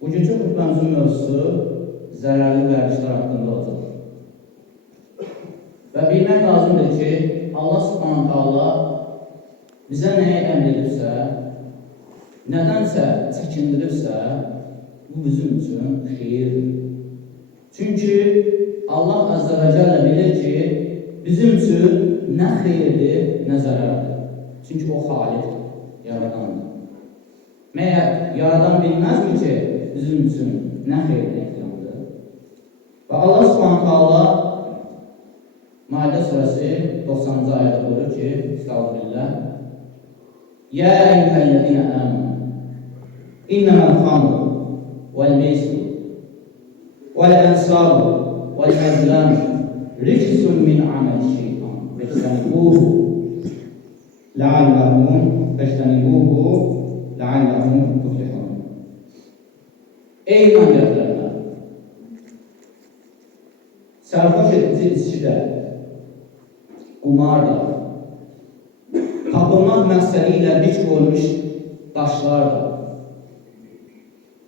Bugünkü xutbamızın mövzusu zərərli vərdişlər haqqında olacaq. Və bilmək lazımdır ki, Allah Subhanahu taala bizə nəyə əmr edibsə, nədənsə çəkindiribsə, bu bizim üçün xeyirdir. Çünki Allah Azze və Cəllə bilir ki, bizim üçün nə xeyirdir, nə zərərdir. Çünki o xaliqdir, yaradandır. Məyər yaradan bilməzmi ki, bizim üçün nə xeyirdir, nə və Allah Subhanahu taala Maidə surəsi 90-cı ayədə buyurur ki, Estağfirullah. Ya eyyuhellezine amanu innemel hamru vel meysir vel ensabu vel ezlam rijsun min amel şeytan fectenibuhu leallahum tuflihun. Ey iman gətirənlər, sərxoş edici içki də, qumar da, tapılmaq məqsədi ilə biç qoyulmuş daşlar da,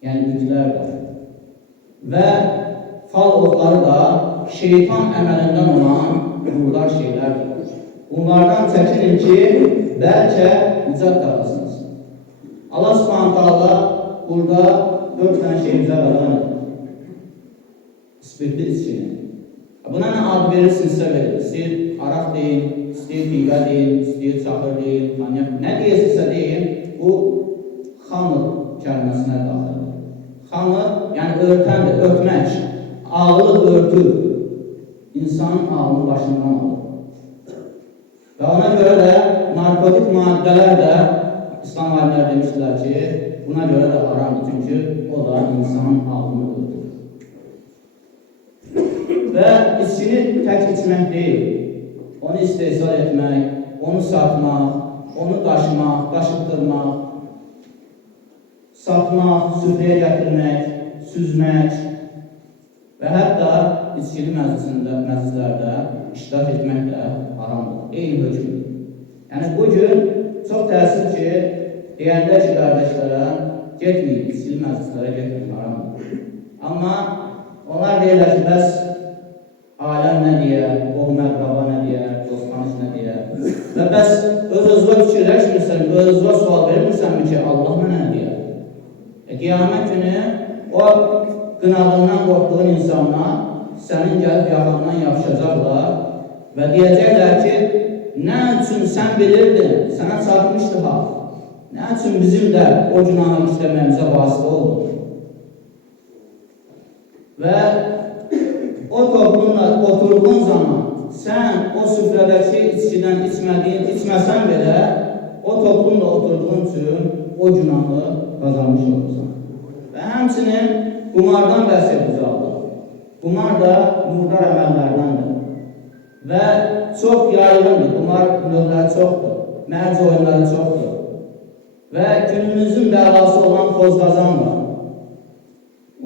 yəni bütlər də və fal oxları da şeytan əməlindən olan qurlar şeylərdir. Bunlardan çəkinin ki, bəlkə nicat tapasınız. Allah Subhanahu taala burada 4 tane şey bizə bəyan edir. Spirtli içkini. Buna nə ad verirsinizsə verir. İstəyir araq deyin, istəyir pivə deyin, istəyir çaxır deyin, manyak. Nə deyirsinizsə deyin, bu xamır kəlməsinə daxildir. Xamır, yəni örtəndir, örtmək. Ağlı örtür. İnsanın ağlını başından alır. Və ona görə də narkotik maddələr də İslam alimləri demişdilər ki, buna görə də haramdır. Çünki o da insanın ağlını öldürür. Və içkini tək içmək deyil, onu istehsal etmək, onu satmaq, onu daşımaq, daşıtdırmaq, satmaq, süfrəyə gətirmək, süzmək və hətta içkili məclislərdə iştirak etmək də haramdır. Eyni hökmdür. Yəni bugün çox təəssüf ki, deyəndə ki, qardaşlara getməyin, içkili məclislərə getməyin, haramdır. Amma onlar deyirlər ki, bəs aləm nə deyər, qohum əqraba nə deyər, dost-tanış nə deyər və bəs öz-özünə fikirləşmirsən, öz-özünə sual vermirsənmi ki, Allah mənə nə deyər? Qiyamət günü o qınağından qorxduğun insanlar sənin gəlib yaxandan yapışacaqlar və deyəcəklər ki, nə üçün sən bilirdin, sənə çatmışdı hal, nə üçün bizim də o günahı işləməyimizə vasitə oldu? Və o toplumla oturduğun zaman sən o süfrədəki içkidən içməsən belə o toplumla oturduğun üçün o günahı qazanmış olursan. Və həmçinin qumardan bəhs edəcəkdir. Qumar da murdar əməllərdəndir. Və çox yayılımdır. Qumar növləri çoxdur. Mərc oyunları çoxdur. Və günümüzün bəlası olan pozqazan var.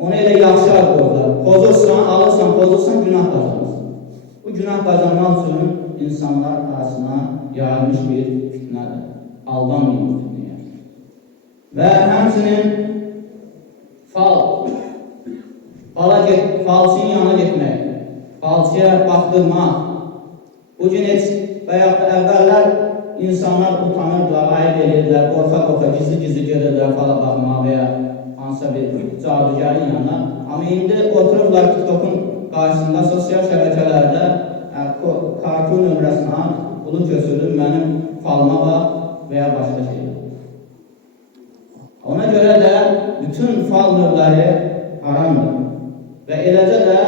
Onu elə yaxşı qoyurlar. Pozursan, alırsan, pozursan, günah qazanırsın. Bu günah qazanmaq üçün insanlar arasına yayılmış bir fitnədir. Aldanmayın bu fitnəyə. Və həmçinin falçının yanına getmək, falçıya baxdırmaq. Bugün heç və yaxud da əvvəllər insanlar utanırdılar, ayıb edirlər, qorxa-qorxa, gizli-gizli gedirlər fala baxmağa və ya hansısa bir cadugərin yanına. Amma indi otururlar TikTok'un qarşısında, sosial şəbəkələrdə kartun nömrəsini al, bunu götürür, mənim falıma bax və ya başqa şeylər. Ona görə də bütün fal növləri haramdır. Və eləcə də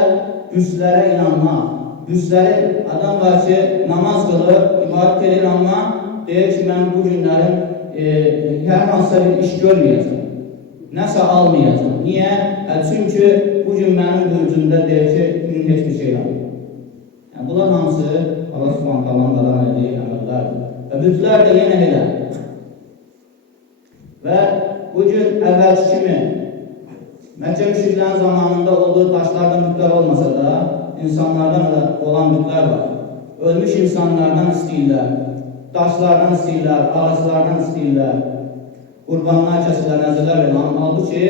güclərə inanmaq. Gücləri adam var ki, namaz qılır, ibadət edir, amma deyir ki, mən bu günlərin hər hansısa bir iş görməyəcəm. Nəsə almayacaq. Niyə? Çünki bugün mənim bürcümdə deyir ki, bugün heç bir şey almıyor. Yəni, bunlar hamısı Allah Subhanahu taalanın qalan etdiyi əməllərdir. Və bütlər də yenə elə. Və bugün əvvəlki kimi Məkkə müşriklərin zamanında olduğu daşlardan bütlər olmasa da, insanlardan da olan bütlər var. Ölmüş insanlardan istəyirlər, daşlardan istəyirlər, ağaclardan istəyirlər. qurbanlar kəsilər, nəzirlər verilən. Halbuki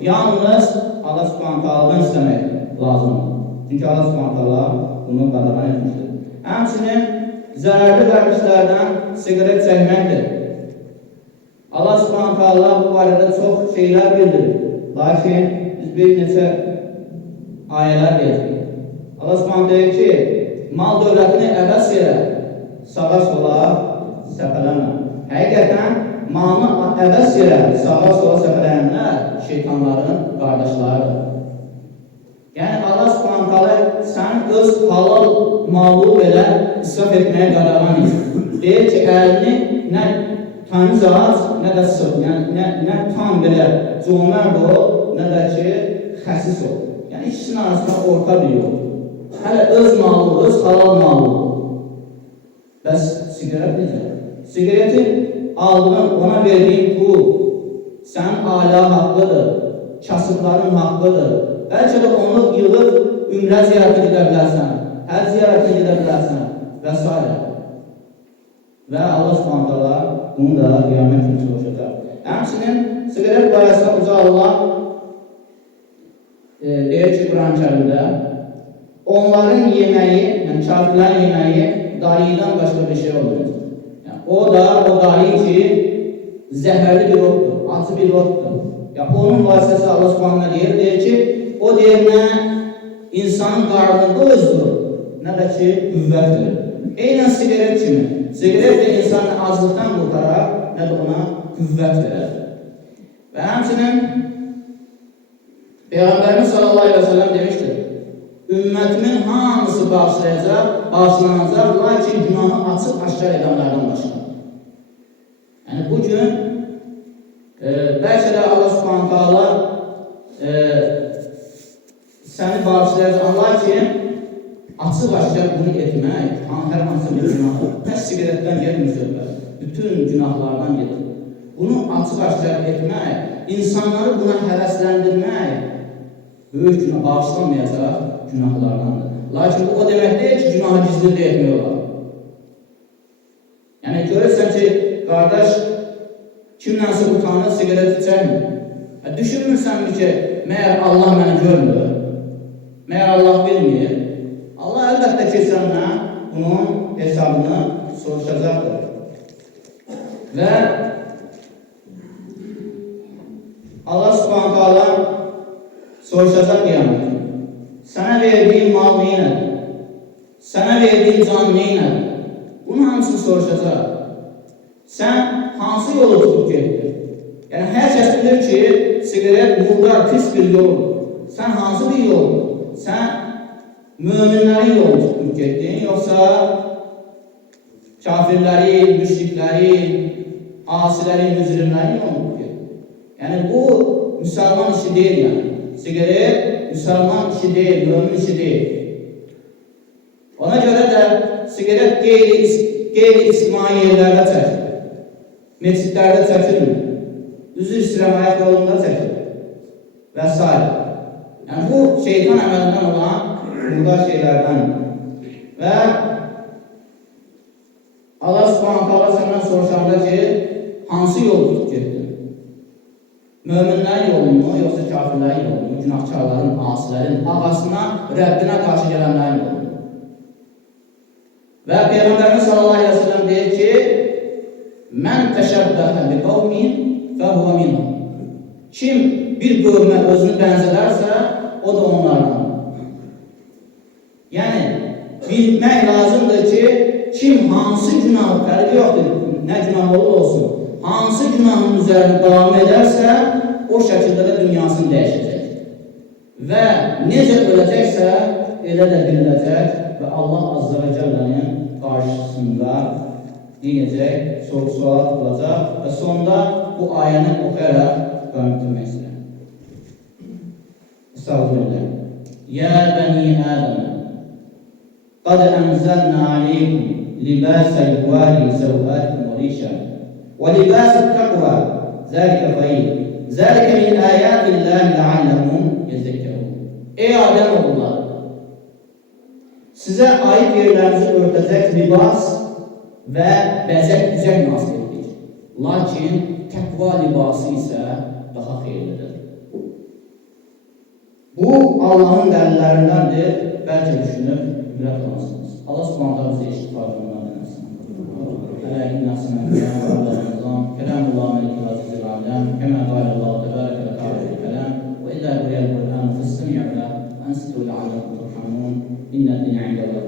yalnız Allah Subhanahu taala'dan istəmək lazımdır. Çünki Allah Subhanahu taala bunu qadağan etmişdir. Həmçinin zərərli vərdişlərdən siqaret çəkməkdir. Allah Subhanahu taala bu barədə çox şeylər bildirir. Lakin biz bir neçə ayələr yazırıq. Allah Subhanahu deyir ki, mal dövlətini əvəz yerə, sağa sola səpələnmə. Həqiqətən malını əvəz yerə, sağa sola səpələnənlər şeytanların qardaşlarıdır. Yəni Allah Subhanahu taala sənin öz halal malı belə israf etməyə qadağan edir. Deyir ki, əlini nə təmiz aç, nə də sıx, yəni nə tam belə cömərd ol, nə də ki xəsis ol. Yəni ikisinin arasında orta bir yol. Hələ öz malı, öz halal malı. Bəs siqaret necə? Siqaretin aldığın, ona verdiyin pul sənin ailə haqqıdır, kasıbların haqqıdır. Bəlkə də onu yığıb ümrə ziyarətə gedə bilərsən, hər ziyarətə gedə bilərsən və s. Və Allah Subhanahu taala bunu da qiyamət günü soruşacaq. Həmçinin siqaret barəsində Uca Allah deyir ki, Quran-Kərimdə onların yeməyi, yəni kafirlərin yeməyi dariyidən başqa bir şey olmayacaq. Yəni, o dariyi ki, zəhərli bir otdur, acı bir otdur. Yəni, onun vasitəsi Allah Subhanahu deyir ki, o deyir nə insanın qarnında özdur, nə də ki, qüvvət verir. Eynən siqaret kimi. Siqaret də insanı aclıqdan qurtarar, nə də ona qüvvət verir. Və həmçinin Peyğəmbərimiz sallallahu aleyhi ve sellem demişdir, ümmətimin hamısı bağışlanacaq, lakin günahı açıq aşkar edənlərdən başqa. Yəni bugün bəlkə də Allah Subhanahu taala səni bağışlayacaq, lakin açıq aşkar bunu etmək, hər hansı bir günah, təs siqaretdən gelmir söhbət, bütün günahlardan gelir. Bunu açıq aşkar etmək, insanları buna həvəsləndirmək, böyük günah bağışlanmayacaq günahlardandır. Lakin bu o demək deyil ki, günahı gizlidə etmək olar. Yəni görürsən ki, qardaş kimlənsə utanır, siqaret içərmir. Düşünmürsənmi ki, məyər Allah məni görmür, məyər Allah bilmir. Allah əlbəttə ki, səndən bunun hesabını soruşacaqdır. Və Allah Subhanahu taala soruşacaq qiyamət. Sənə verdiyin mal neynədir? Sənə verdiyin can neynədir? Bunun hamısını soruşacaq. Sən hansı yolu tutub getdin? Yəni hər kəs bilir ki, siqaret murdar, pis bir yoldur. Sən hansı bir yoldur? Sən möminlərin yolunu tutub getdin, yoxsa kafirlərin, müşriklərin, asilərin, mücrimlərin yolunu tutub getdin? Yəni bu müsəlman işi deyil yəni. Siqaret müsəlman işi deyil, mömin işi deyil. Ona görə də siqaret qeyri-ictimai yerlərdə çəkilir. Meçidlərdə çəkilmir. Üzr istəyirəm, ayaq yolunda çəkilir. Və s. Yəni bu şeytan əməlindən olan murdar şeylərdən. Və Allah Subhanahu taala səndən soruşanda ki, hansı yolu tutub getdin? Möminlərin yolunu, yoxsa kafirlərin yolunu, günahkarların, asilərin, ağasına, Rəbbinə qarşı gələnlərin yolunu. Və Peyğəmbərimiz sallallahu aleyhi ve sellem deyir ki, mən təşəbbəhə bi qavmin fəhuva minhum. Kim bir qövmə özünü bənzədərsə, o da onlardan. Yəni, bilmək lazımdır ki, kim hansı günahı, fərqi yoxdur, nə günah olsun, hansı günahın üzərində davam edərsə, o şəkildə də dünyasını dəyişəcək. Və necə öləcəksə, elə də bilinəcək və Allah Azza və Cəllənin qarşısında deyəcək, soru-sual tutulacaq və sonunda bu ayəni oxuyaraq qanıtırmaq istəyirəm. Estağfurullah. Ya bəni Ədəm, qad ənzəlnə aleykum libasa yuvari səvətikum və rişə və libas-ı təqva zəlikə xeyr. Zəlikə min əyətilləhi ləalləhum yezəkkərun. Ey Adəm oğulları, sizə ayıb yerlərinizi örtəcək libas və bəzək-düzək nasib etdik. Lakin təqva libası isə daha xeyirlidir. Allah'ın dəlillərindəndir. Bəlkə düşünüb ibrət alırsınız. Allah subhanətə bizi istifadından eləsin. Hələ innəsinə qiyam və Allah'ımızdan Kələmullahın ilk-i azizil-aləm Kəmə qayrəllahu təbərəkə və tarifil kələm və illə qiyəm Qur'an fıssın yəvlə ənsitu lə'alləkum turhamun innə din-i indəl